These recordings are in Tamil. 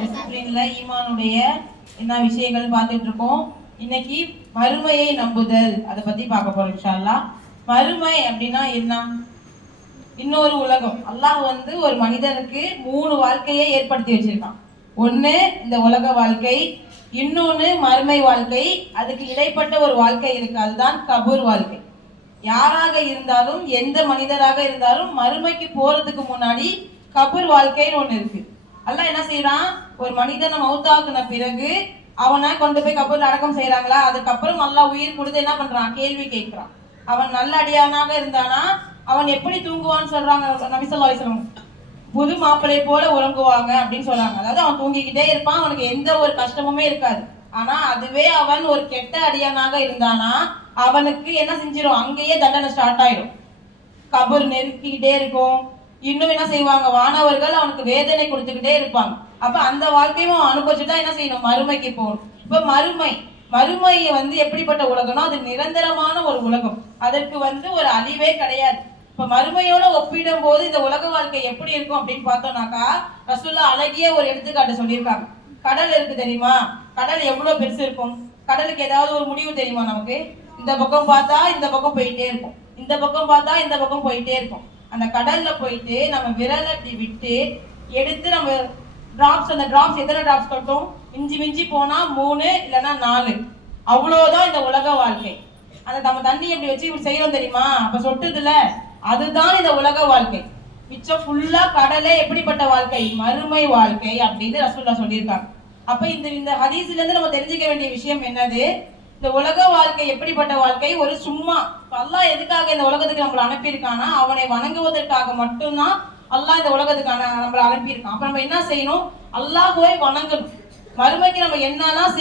டிசிப்ளின்ல ஈமானுடைய என்ன விஷயங்கள் பார்த்துட்டு இருக்கோம். இன்னைக்கு மறுமையை நம்புதல் அதை பத்தி பார்க்க போறோம் இன்ஷா அல்லாஹ். மறுமை அப்படின்னா என்ன? இன்னொரு உலகம். அல்லாஹ் ஒரு மனிதனுக்கு 3 வாழ்க்கையை ஏற்படுத்தி வச்சிருக்கான். ஒண்ணு இந்த உலக வாழ்க்கை, இன்னொன்னு மறுமை வாழ்க்கை, அதுக்கு இடைப்பட்ட ஒரு வாழ்க்கை இருக்கு, அதுதான் கபூர் வாழ்க்கை. யாராக இருந்தாலும் எந்த மனிதராக இருந்தாலும் மறுமைக்கு போறதுக்கு முன்னாடி கபூர் வாழ்க்கைன்னு ஒண்ணு இருக்கு. அல்லாஹ் என்ன செய்யறான், ஒரு மனிதனை மௌத்தாக்குன பிறகு அவனை கொண்டு போய் கபூர்ல அடக்கம் செய்யறாங்களா, அதுக்கப்புறம் அல்லாஹ் உயிர் கொடுத்து என்ன பண்றான், கேள்வி கேட்கிறான். அவன் நல்ல அடியானாக இருந்தானா அவன் எப்படி தூங்குவான்னு சொல்றாங்க நபி ஸல்லல்லாஹு அலைஹி வஸல்லம். புது மாப்பிள்ளை போல உறங்குவாங்க அப்படின்னு சொல்றாங்க. அதாவது அவன் தூங்கிக்கிட்டே இருப்பான், அவனுக்கு எந்த ஒரு கஷ்டமுமே இருக்காது. ஆனா அதுவே அவன் ஒரு கெட்ட அடியானாக இருந்தானா அவனுக்கு என்ன செஞ்சிடும், அங்கேயே தண்டனை ஸ்டார்ட் ஆயிடும். கபூர் நெருக்கிக்கிட்டே இருக்கும். இன்னும் என்ன செய்வாங்க, வானவர்கள் அவனுக்கு வேதனை கொடுத்துக்கிட்டே இருப்பாங்க. அப்ப அந்த வாழ்க்கையும் அவன் அனுபவிச்சுட்டா என்ன செய்யணும், மறுமைக்கு போகணும். இப்ப மறுமை எப்படிப்பட்ட உலகம்னா அது நிரந்தரமான ஒரு உலகம். அதற்கு ஒரு அழிவே கிடையாது. இப்ப மறுமையோட ஒப்பிடும் போது இந்த உலக வாழ்க்கை எப்படி இருக்கும் அப்படின்னு பார்த்தோம்னாக்கா, ரசூலுல்லாஹ் அழகிய ஒரு எடுத்துக்காட்டு சொல்லியிருக்காங்க. கடல் இருக்கு தெரியுமா, கடல் எவ்வளவு பெருசு இருக்கும். கடலுக்கு ஏதாவது ஒரு முடிவு தெரியுமா நமக்கு? இந்த பக்கம் பார்த்தா இந்த பக்கம் போயிட்டே இருக்கும், இந்த பக்கம் பார்த்தா இந்த பக்கம் போயிட்டே இருக்கும். அந்த கடல்ல போயிட்டு நம்ம விரலை இப்படி விட்டு எடுத்து நம்ம அந்த டிராப்ஸ் எத்தனை டிராப்ஸ் கொட்டும், மிஞ்சி மிஞ்சி போனா 3 இல்லைன்னா 4, அவ்வளவுதான் இந்த உலக வாழ்க்கை. அந்த நம்ம தண்ணி எப்படி வச்சு இப்படி செய்யறோம் தெரியுமா, அப்ப சொட்டுதுல, அதுதான் இந்த உலக வாழ்க்கை. மிச்சம் ஃபுல்லா கடலே எப்படிப்பட்ட வாழ்க்கை, மறுமை வாழ்க்கை அப்படின்னு ரசூலுல்லாஹ் சொல்லியிருக்காங்க. அப்ப இந்த ஹதீஸ்ல இருந்து நம்ம தெரிஞ்சுக்க வேண்டிய விஷயம் என்னது, இந்த உலக வாழ்க்கை எப்படிப்பட்ட வாழ்க்கை, ஒரு சும்மா. அல்லாஹ் எதுக்காக இந்த உலகத்துக்கு நம்மளை அனுப்பியிருக்கானா அவனை வணங்குவதற்காக மட்டும்தான் அல்லாஹ் இந்த உலகத்துக்கான நம்மளை அனுப்பியிருக்கான். அப்ப நம்ம என்ன செய்யணும், அல்லாஹ்வை வணங்கணும். மறுமைக்கு நம்ம என்னெல்லாம்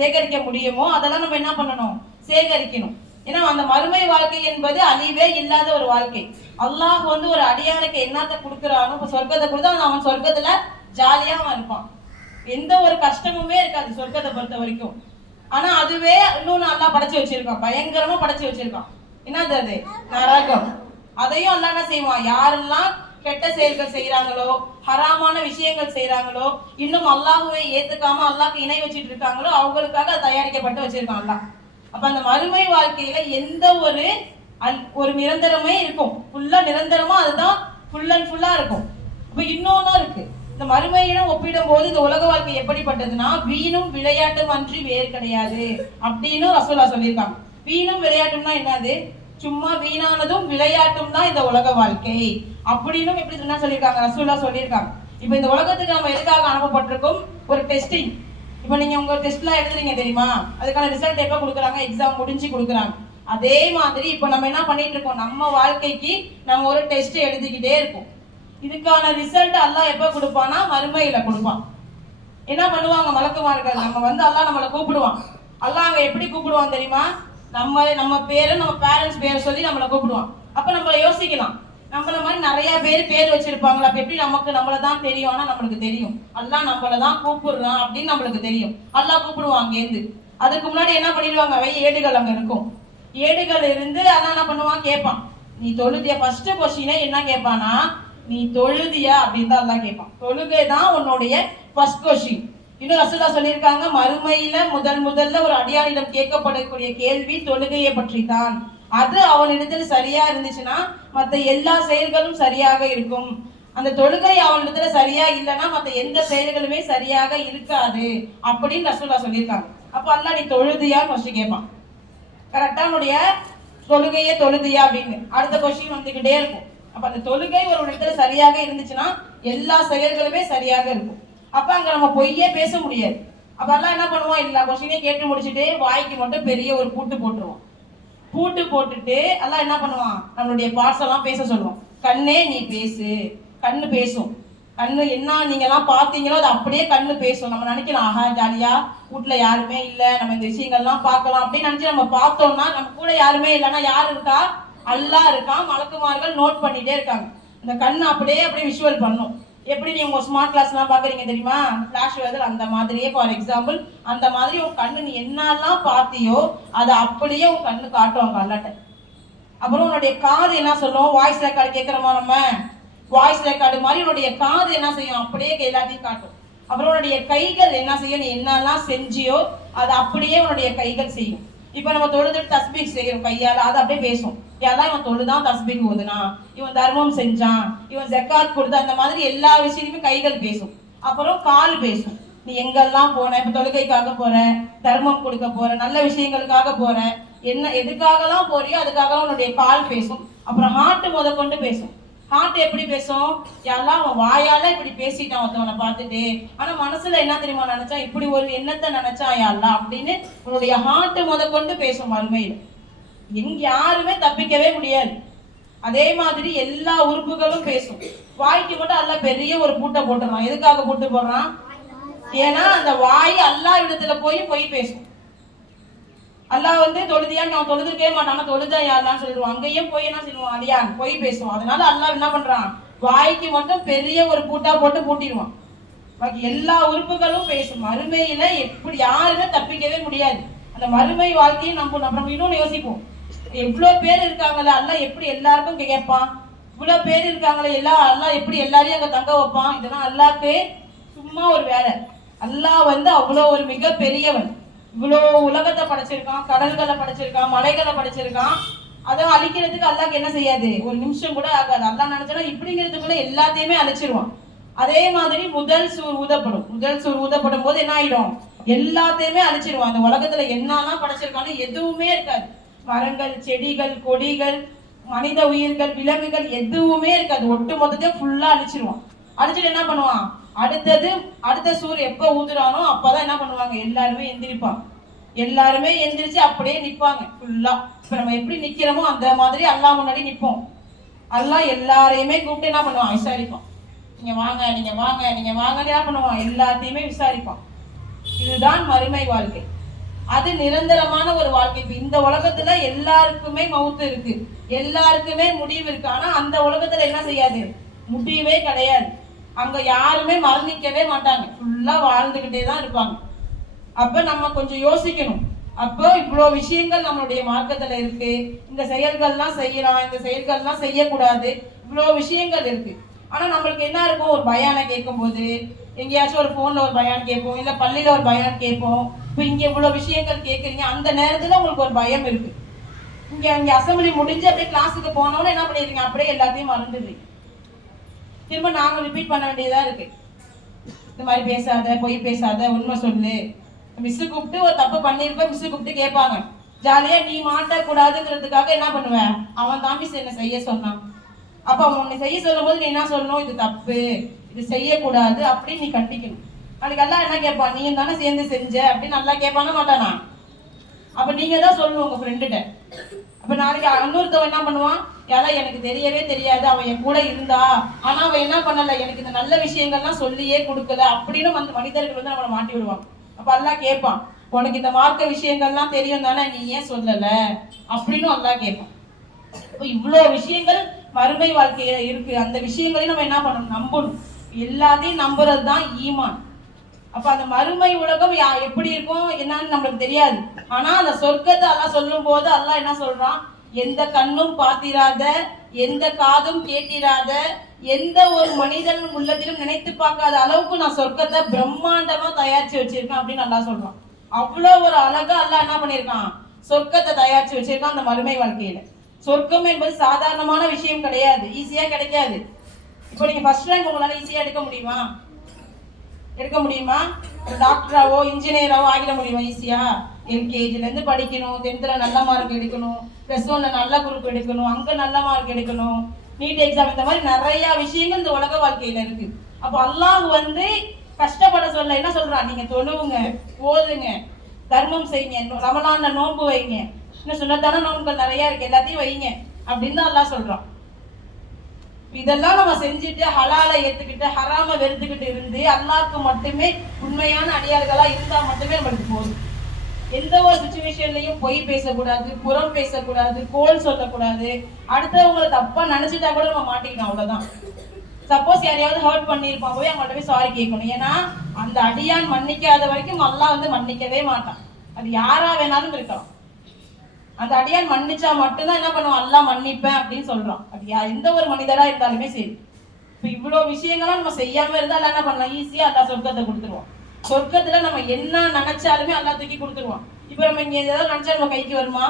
சேகரிக்க முடியுமோ அதெல்லாம் நம்ம என்ன பண்ணணும், சேகரிக்கணும். ஏன்னா அந்த மறுமை வாழ்க்கை என்பது அழிவே இல்லாத ஒரு வாழ்க்கை. அல்லாஹ் ஒரு அடியானுக்கு என்னத்தை கொடுக்குறானோ, இப்ப சொர்க்கத்தை கொடுத்தா அவன் சொர்க்கத்துல ஜாலியா அவன் இருப்பான், எந்த ஒரு கஷ்டமுமே இருக்காது சொர்க்கத்தை பொறுத்த வரைக்கும். ஆனா அதுவே இன்னொன்னு அல்லாஹ் படைச்சு வச்சிருக்கான், பயங்கரமா படைச்சு வச்சிருக்கான். என்னது அது, நரகம். அதையும் அல்லாஹ் என்ன செய்வான், யாரெல்லாம் கெட்ட செயல்கள் செய்யறாங்களோ, ஹராமான விஷயங்கள் செய்யறாங்களோ, இன்னும் அல்லாஹ்வை ஏத்துக்காம அல்லாஹ்க்கு இணை வச்சிட்டு இருக்காங்களோ அவங்களுக்காக தயாரிக்கப்பட்டு வச்சிருக்கான் அல்லாஹ். அப்ப அந்த மறுமை வாழ்க்கையில எந்த ஒரு நிரந்தரமே இருக்கும், ஃபுல்லா நிரந்தரமா அதுதான் ஃபுல் அண்ட் ஃபுல்லா இருக்கும். அப்ப இன்னொன்னும் இருக்கு, இந்த மறுமையிடம் ஒப்பிடும் போது இந்த உலக வாழ்க்கை எப்படிப்பட்டதுன்னா வீணும் விளையாட்டும் அன்றி வேறு கிடையாது அப்படின்னு ரசூலுல்லாஹ் சொல்லியிருக்காங்க. வீணும் விளையாட்டும்னா என்னது, சும்மா வீணானதும் விளையாட்டும் தான் இந்த உலக வாழ்க்கை அப்படின்னு எப்படி சொன்னா சொல்லியிருக்காங்க, ரசூலுல்லாஹ் சொல்லியிருக்காங்க. இப்ப இந்த உலகத்துக்கு நம்ம எதுக்காக அனுப்பப்பட்டிருக்கோம், ஒரு டெஸ்டிங். இப்ப நீங்க உங்க டெஸ்ட்லாம் எழுதுறீங்க தெரியுமா, அதுக்கான ரிசல்ட் எப்ப கொடுக்குறாங்க, எக்ஸாம் முடிஞ்சு கொடுக்குறாங்க. அதே மாதிரி இப்ப நம்ம என்ன பண்ணிட்டு இருக்கோம், நம்ம வாழ்க்கைக்கு நம்ம ஒரு டெஸ்ட் எழுதிக்கிட்டே இருக்கோம். இதுக்கான ரிசல்ட் அல்லாஹ் எப்ப கொடுப்பானா, மறுமையில கொடுப்பான். என்ன பண்ணுவாங்க மலக்குமார்கள், நம்ம அல்லாஹ் நம்மளை கூப்பிடுவான். அல்லாஹ் அங்க எப்படி கூப்பிடுவான் தெரியுமா, நம்ம பேரை நம்ம பேரண்ட்ஸ் பேரை சொல்லி நம்மளை கூப்பிடுவான். அப்ப நம்மள யோசிக்கலாம், நம்மள மாதிரி நிறைய பேர் வச்சிருப்பாங்களா, அப்ப எப்படி நம்மளை தான் தெரியும். ஆனா நம்மளுக்கு தெரியும் அல்லாஹ் நம்மளை தான் கூப்பிடுறான் அப்படின்னு நம்மளுக்கு தெரியும். அல்லாஹ் கூப்பிடுவான் அங்கேருந்து. அதுக்கு முன்னாடி என்ன பண்ணிடுவாங்க, ஏடுகள் அங்க இருக்கும். ஏடுகள் இருந்து அல்லாஹ் என்ன பண்ணுவான், கேட்பான், நீ தொழுதியா. ஃபர்ஸ்ட் கொஸ்டினே என்ன கேட்பானா, நீ தொழுதியா அப்படின்னு தான் அல்லாஹ் கேட்பான். தொழுகை தான் உன்னுடைய ஃபர்ஸ்ட் கொஸ்டின். இன்னும் ரசூலுல்லாஹ் சொல்லியிருக்காங்க, மறுமையில முதல்ல ஒரு அடியானிடம் கேட்கப்படக்கூடிய கேள்வி தொழுகையை பற்றி தான். அது அவனிடத்தில் சரியா இருந்துச்சுன்னா மற்ற எல்லா செயல்களும் சரியாக இருக்கும். அந்த தொழுகை அவனிடத்துல சரியா இல்லைன்னா மற்ற எந்த செயல்களுமே சரியாக இருக்காது அப்படின்னு ரசூலுல்லாஹ் சொல்லியிருக்காங்க. அப்ப அல்லாஹ் நீ தொழுதியான்னு ஃபர்ஸ்ட் கேட்பான். கரெக்டா உன்னுடைய தொழுகையே தொழுதியா அப்படின்னு அடுத்த கொஸ்டின் வந்துகிட்டே இருக்கும். அப்ப அந்த தொழுகை ஒரு இடத்துல சரியாக இருந்துச்சுன்னா எல்லா செயல்களுமே சரியாக இருக்கும். அப்ப அங்க நம்ம பொய்யே பேச முடியாது. அப்ப எல்லாம் என்ன பண்ணுவோம், எல்லா கொஸ்டினையும் கேட்டு முடிச்சுட்டு வாய்க்கு மட்டும் பெரிய ஒரு பூட்டு போட்டுருவோம். பூட்டு போட்டுட்டு எல்லாம் என்ன பண்ணுவான், நம்மளுடைய பார்ட்ஸ் எல்லாம் பேச சொல்லுவோம். கண்ணே நீ பேசு, கண்ணு பேசும். கண்ணு என்ன நீங்க எல்லாம் பாத்தீங்களோ அது அப்படியே கண்ணு பேசும். நம்ம நினைக்கலாம், ஆஹா ஜாலியா வீட்டுல யாருமே இல்ல, நம்ம இந்த விஷயங்கள்லாம் பார்க்கலாம் அப்படின்னு நினைச்சு நம்ம பார்த்தோம்னா நம்ம கூட யாருமே இல்லைன்னா யாரு இருக்கா, அல்லாஹ் இருக்கான், மலக்குமார்கள் நோட் பண்ணிட்டே இருக்காங்க. அந்த கண்ணு அப்படியே விஷுவல் பண்ணும். எப்படி நீ உங்க ஸ்மார்ட் கிளாஸ்லாம் பாக்குறீங்க தெரியுமா, ஃபிளாஷ் வருது அந்த மாதிரியே. ஃபார் எக்ஸாம்பிள் அந்த மாதிரி உன் கண்ணு நீ என்னெல்லாம் பார்த்தியோ அதை அப்படியே உன் கண்ணு காட்டுவாங்க அல்லாட்ட. அப்புறம் உன்னுடைய காது என்ன சொல்லும், வாய்ஸ் ரெக்கார்டு கேட்குறோமா நம்ம, வாய்ஸ் ரெக்கார்டு மாதிரி உன்னுடைய காது என்ன செய்யும், அப்படியே எல்லாத்தையும் காட்டும். அப்புறம் உன்னுடைய கைகள் என்ன செய்யும், நீ என்னெல்லாம் செஞ்சியோ அது அப்படியே உன்னுடைய கைகள் செய்யும். இப்ப நம்ம தொழுதுட்டு தஸ்பீக் செய்யறோம் கையால, அது அப்படியே பேசும். யாரெல்லாம் இவன் தொழுதான் தஸ்பீக் ஓதுனா, இவன் தர்மம் செஞ்சான், இவன் ஜக்காத் கொடுத்த, அந்த மாதிரி எல்லா விஷயத்தையுமே கைகள் பேசும். அப்புறம் கால் பேசும். நீ எங்கெல்லாம் போன, இப்ப தொழுகைக்காக போற, தர்மம் கொடுக்க போற, நல்ல விஷயங்களுக்காக போற, என்ன எதுக்காகலாம் போறியோ அதுக்காக உன்னுடைய கால் பேசும். அப்புறம் ஹார்ட் கொண்டு பேசும். ஹார்ட் எப்படி பேசும், யாரெல்லாம் அவன் வாயால இப்படி பேசிட்டான் ஒருத்தவனை பார்த்துட்டு, ஆனா மனசுல என்ன தெரியுமா நினைச்சா, இப்படி ஒரு எண்ணத்தை நினைச்சா யாரெல்லாம் அப்படின்னு உன்னுடைய ஹார்ட் கொண்டு பேசும் மறுமையில. யாருமே தப்பிக்கவே முடியாது. அதே மாதிரி எல்லா உறுப்புகளும் பேசும். வாய்க்கு மட்டும் அல்ல பெரிய ஒரு பூட்டை போட்டுறான். எதுக்காக பூட்டு போடுறான், ஏன்னா அந்த வாய் அல்லாஹ் இடத்துல போய் பேசும். அல்லாஹ் தொழுதியான்னு அவன் தொழுதுக்கவே மாட்டான், தொழுதா யாருன்னு சொல்லிடுவான். அங்கேயும் போய் என்ன சொல்லுவான், அடியான் போய் பேசுவான். அதனால அல்லாஹ் என்ன பண்றான், வாய்க்கு மட்டும் பெரிய ஒரு பூட்டா போட்டு பூட்டிடுவான். பாக்கி எல்லா உறுப்புகளும் பேசும். மறுமையில எப்படி யாருமே தப்பிக்கவே முடியாது. அந்த மறுமை வாழ்க்கையை நம்பணும். அப்புறம் இன்னொன்னு யோசிப்போம், எவ்வளவு பேர் இருக்காங்களே, அல்லாஹ் எப்படி எல்லாருக்கும் கேட்பான், இவ்வளவு பேர் இருக்காங்களே அல்லாஹ் எப்படி எல்லாரையும் அங்க தங்க வைப்பான். இதெல்லாம் அல்லாஹ்க்கு சும்மா ஒரு வேலை. அல்லாஹ் அவ்வளவு ஒரு மிக பெரியவன். இவ்வளோ உலகத்தை படைச்சிருக்கான், கடல்களை படைச்சிருக்கான், மலைகளை படைச்சிருக்கான். அதை அழிக்கிறதுக்கு அல்லாஹ்க்கு என்ன செய்யாது, ஒரு நிமிஷம் கூட ஆகாது. அல்லாஹ் நினைச்சா இப்படிங்கிறதுக்குள்ள எல்லாத்தையுமே அழிச்சிருவான். அதே மாதிரி முதல் சூர் ஊதப்படும் போது என்ன ஆயிடும், எல்லாத்தையுமே அழிச்சிருவான். அந்த உலகத்துல என்னெல்லாம் படைச்சிருக்கான்னு எதுவுமே இருக்காது. மரங்கள், செடிகள், கொடிகள், மனித உயிர்கள், விலங்குகள் எதுவுமே இருக்காது. ஒட்டு மொத்தத்தையும் ஃபுல்லா அழிச்சிருவான். அழிச்சிட்டு என்ன பண்ணுவான், அடுத்த சூர் எப்ப ஊதுறானோ அப்பதான் என்ன பண்ணுவாங்க, எல்லாருமே எந்திரிப்பாங்க. எல்லாருமே எந்திரிச்சு அப்படியே நிப்பாங்க ஃபுல்லா. இப்ப நம்ம எப்படி நிக்கிறோமோ அந்த மாதிரி அல்லாஹ் முன்னாடி நிப்போம். அல்லாஹ் எல்லாரையுமே கூப்பிட்டு என்ன பண்ணுவான், விசாரிப்பான். நீங்க வாங்க, நீங்க வாங்க, நீங்க வாங்கன்னு என்ன பண்ணுவான், எல்லாத்தையுமே விசாரிப்பான். இதுதான் மறுமை வாழ்க்கை. அது நிரந்தரமான ஒரு வாழ்க்கை. இப்ப இந்த உலகத்துல எல்லாருக்குமே மவுத்து இருக்கு, எல்லாருக்குமே முடிவு இருக்கு. ஆனா அந்த உலகத்துல என்ன செய்யாது, முடிவே கிடையாது. அங்க யாருமே மரணிக்கவே மாட்டாங்க, ஃபுல்லா வாழ்ந்துகிட்டே தான் இருப்பாங்க. அப்ப நம்ம கொஞ்சம் யோசிக்கணும். அப்போ இவ்வளவு விஷயங்கள் நம்மளுடைய மார்க்கத்துல இருக்கு. இந்த செயல்கள்லாம் செய்யலாம், இந்த செயல்கள்லாம் செய்யக்கூடாது, இவ்வளவு விஷயங்கள் இருக்கு. ஆனா நம்மளுக்கு என்ன இருக்கும், ஒரு பயானை கேட்கும் போது, எங்கேயாச்சும் ஒரு போன்ல ஒரு பயான் கேட்போம், இல்ல பள்ளியில ஒரு பயான் கேட்போம். இப்ப இங்க இவ்வளவு விஷயங்கள் கேட்குறீங்க, அந்த நேரத்துல உங்களுக்கு ஒரு பயம் இருக்கு. இங்க அசம்பிளி முடிஞ்சு அப்படியே கிளாஸுக்கு போனோம்னு என்ன பண்ணிடுறீங்க, அப்படியே எல்லாத்தையும் மறந்துடுறீங்க. திரும்ப நாங்க ரிப்பீட் பண்ண வேண்டியதா இருக்கு. இந்த மாதிரி பேசாத, பொய் பேசாத, உண்மை சொல்லு. மிஸ் கூப்பிட்டு ஒரு தப்பு பண்ணிருப்ப, மிஸ் கூப்பிட்டு கேட்பாங்க. ஜாலியா நீ மாட்டக்கூடாதுங்கிறதுக்காக என்ன பண்ணுவேன், அவன் தான் மிஸ் என்ன செய்ய சொன்னான். அப்ப அவன் உன்னை செய்ய சொல்லும் போது நீ என்ன சொல்லணும், இது தப்பு, இது செய்யக்கூடாது அப்படின்னு நீ கண்டிக்கணும். நாளைக்கு எல்லாம் என்ன கேட்பான், நீ தானே சேர்ந்து செஞ்ச அப்படின்னு நல்லா கேட்பானா மாட்டானா. அப்ப நீங்க தான் சொல்லணும் உங்க ஃப்ரெண்டுகிட்ட. அப்ப நாளைக்கு இன்னொருத்தவன் என்ன பண்ணுவான், யாரா எனக்கு தெரியவே தெரியாது, அவன் என் கூட இருந்தா, ஆனா அவன் என்ன பண்ணல, எனக்கு இந்த நல்ல விஷயங்கள்லாம் சொல்லியே கொடுக்கல அப்படின்னு அந்த மனிதர்கள் நம்மளை மாட்டி விடுவான். அப்ப அல்லாஹ் கேட்பான், உனக்கு இந்த மார்க்க விஷயங்கள்லாம் தெரியும் தானே, நீ ஏன் சொல்லல அப்படின்னு அல்லாஹ் கேட்பான். இப்போ இவ்வளவு விஷயங்கள் மறுமை வாழ்க்கையில இருக்கு. அந்த விஷயங்களையும் நம்ம என்ன பண்ணணும், நம்பணும். எல்லாத்தையும் நம்புறது தான் ஈமான். அப்ப அந்த மறுமை உலகம் எப்படி இருக்கும் என்னன்னு நம்மளுக்கு தெரியாது. ஆனா அந்த சொர்க்கத்தை அல்லாஹ் சொல்லும் போது அல்லாஹ் என்ன சொல்றான், எந்த கண்ணும் பார்த்திராத, எந்த காதும் கேட்டிராத, எந்த ஒரு மனிதன் உள்ளத்திலும் நினைத்து பார்க்காத அளவுக்கு நான் சொர்க்கத்தை பிரம்மாண்டமா தயாரிச்சு வச்சிருக்கேன் அப்படின்னு அல்லாஹ் சொல்றான். அவ்வளவு ஒரு அழகா அல்லாஹ் என்ன பண்ணிருக்கான், சொர்க்கத்தை தயாரிச்சு வச்சிருக்கான் அந்த மறுமை வாழ்க்கையில. சொர்க்கம் என்பது சாதாரணமான விஷயம் கிடையாது, ஈஸியா கிடைக்காது. இப்போ நீங்க ஃபர்ஸ்ட் ரேங்க் உங்களால ஈஸியா எடுக்க முடியுமா, ஒரு டாக்டராவோ இன்ஜினியராவோ ஆகிட முடியுமா ஈஸியா? எல்கேஜில இருந்து படிக்கணும், 10th நல்ல மார்க் எடுக்கணும், +1 நல்ல குரூப் எடுக்கணும், அங்க நல்ல மார்க் எடுக்கணும், நீட் எக்ஸாம், இந்த மாதிரி நிறைய விஷயங்கள் இந்த உலக வாழ்க்கையில இருக்கு. அப்ப அல்லாஹ் கஷ்டப்பட சொல்ல என்ன சொல்றான், நீங்க தொழுவுங்க, ஓதுங்க, தர்மம் செய்யுங்க, ரமலான்ல நோன்பு வைங்க, இன்னும் சுன்னத்தான நோன்புகள் நிறைய இருக்கு, எல்லாத்தையும் வைங்க அப்படின்னு தான் அல்லாஹ் சொல்றான். இதெல்லாம் நம்ம செஞ்சுட்டு ஹலாலை ஏத்துக்கிட்டு ஹராம வெறுத்துக்கிட்டு இருந்து அல்லாஹ்க்கு மட்டுமே உண்மையான அடியார்களா இருந்தா மட்டுமே நம்மளுக்கு போதும். எந்த ஒரு சுச்சுவேஷன்லயும் பொய் பேசக்கூடாது, புறம் பேசக்கூடாது, கோல் சொல்லக்கூடாது, அடுத்தவங்களை தப்பா நினைச்சிட்டா கூட நம்ம மாட்டிக்கணும், அவ்வளவுதான். சப்போஸ் யாரையாவது ஹர்ட் பண்ணியிருப்பான், போய் அவங்கள்ட்ட போய் சாரி கேட்கணும். ஏன்னா அந்த அடியான் மன்னிக்காத வரைக்கும் அல்லாஹ் மன்னிக்கவே மாட்டான். அது யாரா வேணாலும் இருக்கலாம். அந்த அடியான் மன்னிச்சா மட்டும்தான் என்ன பண்ணுவான், அல்லாஹ் மன்னிப்பேன் அப்படின்னு சொல்றான். அது எந்த ஒரு மனிதரா இருந்தாலுமே சரி. இப்போ இவ்வளோ விஷயங்கள்லாம் நம்ம செய்யாம இருந்தா அல்ல என்ன பண்ணலாம், ஈஸியா அல்லா சொர்க்கத்தை கொடுத்துருவோம். சொர்க்கத்துல நம்ம என்ன நினைச்சாலுமே அல்லா தூக்கி கொடுத்துருவோம். இப்போ நம்ம இங்க ஏதாவது நினைச்சா நம்ம கைக்கு வருமா,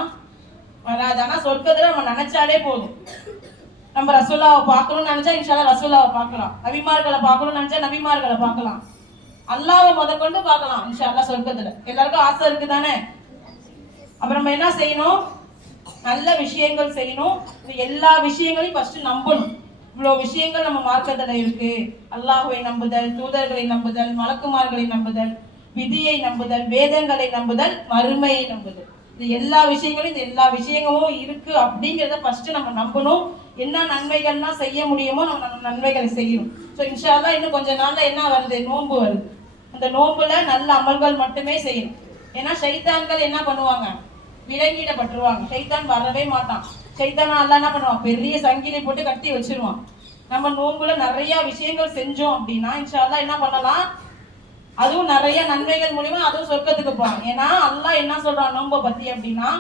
வராது. ஆனா சொர்க்கத்துல நம்ம நினைச்சாலே போதும். நம்ம ரசூலாவை பார்க்கணும்னு நினைச்சா இன்ஷால்லா ரசூலாவை பார்க்கலாம், நபிமார்களை பார்க்கணும்னு நினைச்சா நபிமார்களை பார்க்கலாம், அல்லாவை முதற்கொண்டு பார்க்கலாம் இன்ஷால்லா சொர்க்கத்துல. எல்லாருக்கும் ஆசை இருக்கு தானே? அப்புறம் நம்ம என்ன செய்யணும், நல்ல விஷயங்கள் செய்யணும். எல்லா விஷயங்களையும் ஃபர்ஸ்ட் நம்பணும். இவ்வளவு விஷயங்கள் நம்ம மார்க்கத்துல இருக்கு. அல்லாஹுவை நம்புதல், தூதர்களை நம்புதல், மலக்குமார்களை நம்புதல், விதியை நம்புதல், வேதங்களை நம்புதல், மறுமையை நம்புதல். இது எல்லா விஷயங்களும் இந்த எல்லா விஷயங்களும் இருக்கு அப்படிங்கிறத ஃபர்ஸ்ட் நம்ம நம்பணும். என்ன நன்மைகள்லாம் செய்ய முடியுமோ நம்ம நன்மைகளை செய்யணும். ஸோ இன்ஷா அல்லாஹ் இன்னும் கொஞ்ச நாள்ல என்ன வருது, நோன்பு வருது. அந்த நோன்புல நல்ல அமல்கள் மட்டுமே செய்யணும். ஏன்னா ஷைத்தான்கள் என்ன பண்ணுவாங்க, விலங்கிடப்பட்டுருவாங்க. ஷைத்தான் வரவே மாட்டான். ஷைத்தானா அல்லாஹ் என்ன பண்ணுவான், பெரிய சங்கிலி போட்டு கட்டி வச்சிருவான். நம்ம நோன்புல நிறைய விஷயங்கள் செஞ்சோம் அப்படின்னா இன்ஷா அல்லாஹ் என்ன பண்ணலாம், அதுவும் நிறைய நன்மைகள் மூலியமா அதுவும் சொர்க்கத்துக்கு போகலாம். ஏன்னா அல்லாஹ் என்ன சொல்றான் நோன்பை பத்தி அப்படின்னா,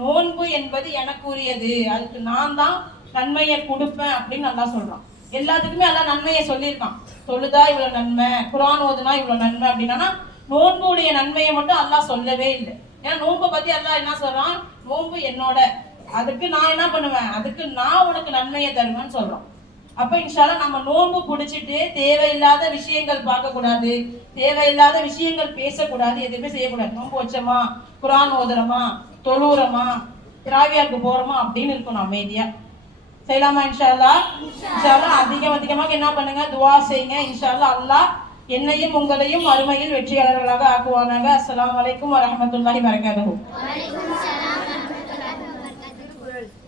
நோன்பு என்பது எனக்கு உரியது, அதுக்கு நான் தான் நன்மையை கொடுப்பேன் அப்படின்னு அல்லாஹ் சொல்றான். எல்லாத்துக்குமே அல்லாஹ் நன்மையை சொல்லியிருக்கான். தொழுதா இவ்வளவு நன்மை, குர்ஆன் ஓதுனா இவ்வளவு நன்மை அப்படின்னா, நோன்புடைய நன்மையை மட்டும் அல்லாஹ் சொல்லவே இல்லை. ஏன்னா நோன்பை பத்தி அல்லாஹ் என்ன சொல்றான், நோன்பு என்னோட, அதுக்கு நான் என்ன பண்ணுவேன், அதுக்கு நான் உனக்கு நன்மையை தருவேன்னு சொல்றோம். அப்ப இன்ஷால்லா நம்ம நோன்பு பிடிச்சிட்டு தேவையில்லாத விஷயங்கள் பார்க்க கூடாது, தேவையில்லாத விஷயங்கள் பேசக்கூடாது, எதுவுமே செய்யக்கூடாது. நோன்பு வச்சோமா, குர்ஆன் ஓதுறோமா, தொழுறோமா, திராவியாவுக்கு போறோமா அப்படின்னு இருக்கணும் அமைதியா. செய்யலாமா இன்ஷால்லா? இன்ஷால்லா அதிகமாக என்ன பண்ணுங்க, துவா செய்யுங்க. இன்ஷால்லா அல்லாஹ் என்னையும் உங்களையும் மறுமையில் வெற்றியாளர்களாக ஆக்குவானாங்க. அஸ்ஸலாமு அலைக்கும் வரஹ்மத்துல்லாஹி வபரகாத்துஹு.